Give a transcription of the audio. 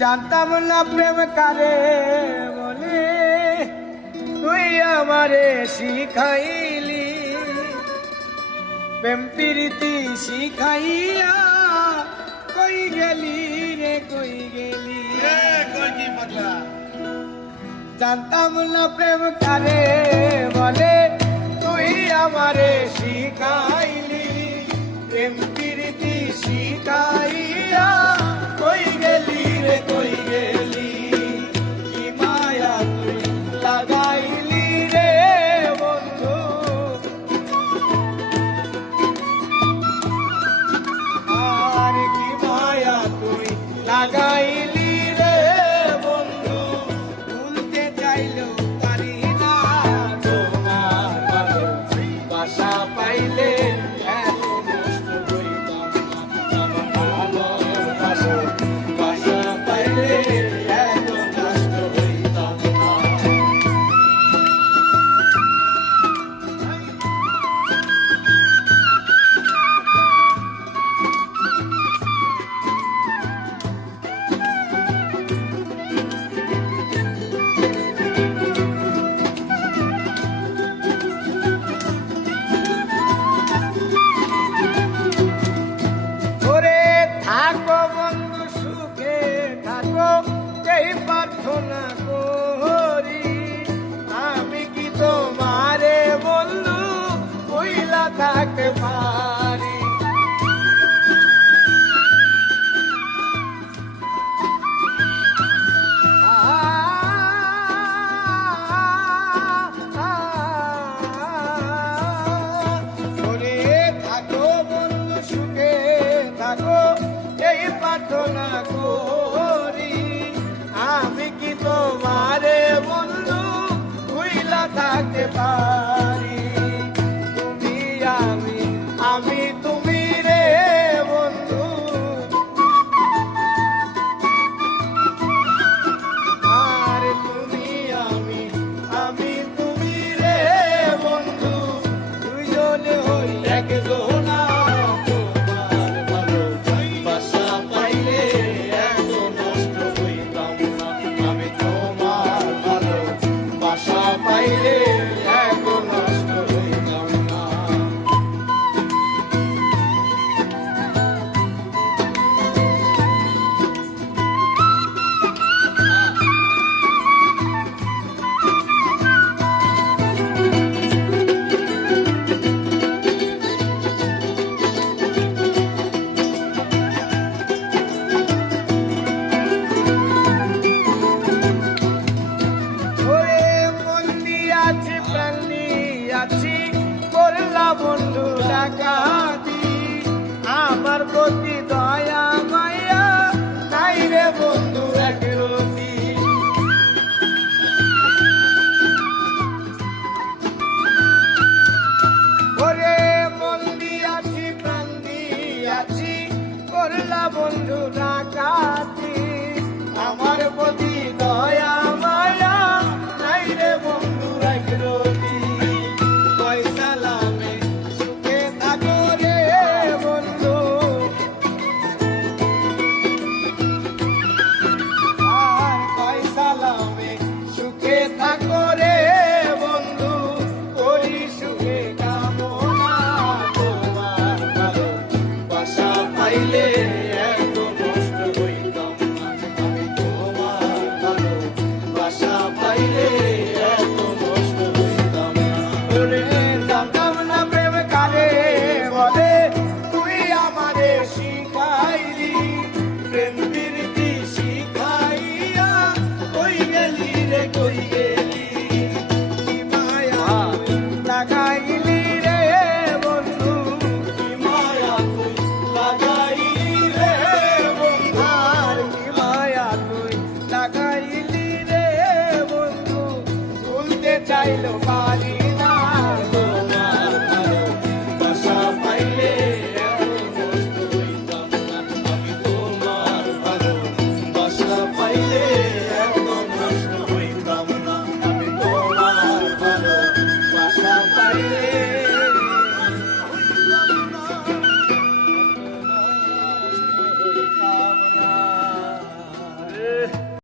জানতাম না প্রেম কারে বলে, তুই আমারে শিখাইলি। প্রেম প্রীতি শিখাইয়া কই গেলি রে কই গেলি। জানতাম না প্রেম কারে বলে, তুই আমারে শিখাইলি। প্রেম প্রীতি শিখাইয়া কই গেলি রে কই গেলি। কি মায়া তুই লাগাইলি রে বন্ধু, আর কি মায়া তুই লাগাইলি রে বন্ধু। ভুলতে চাইলেও পারি না তোমার ভালোবাসা পাইলে এত কষ্ট হইতাম না। আমার ভালোবাসা পাইলে এত কষ্ট হইতাম না। ওরে থাকো বন্ধু সুখে থাকো, এই প্রার্থনা করি।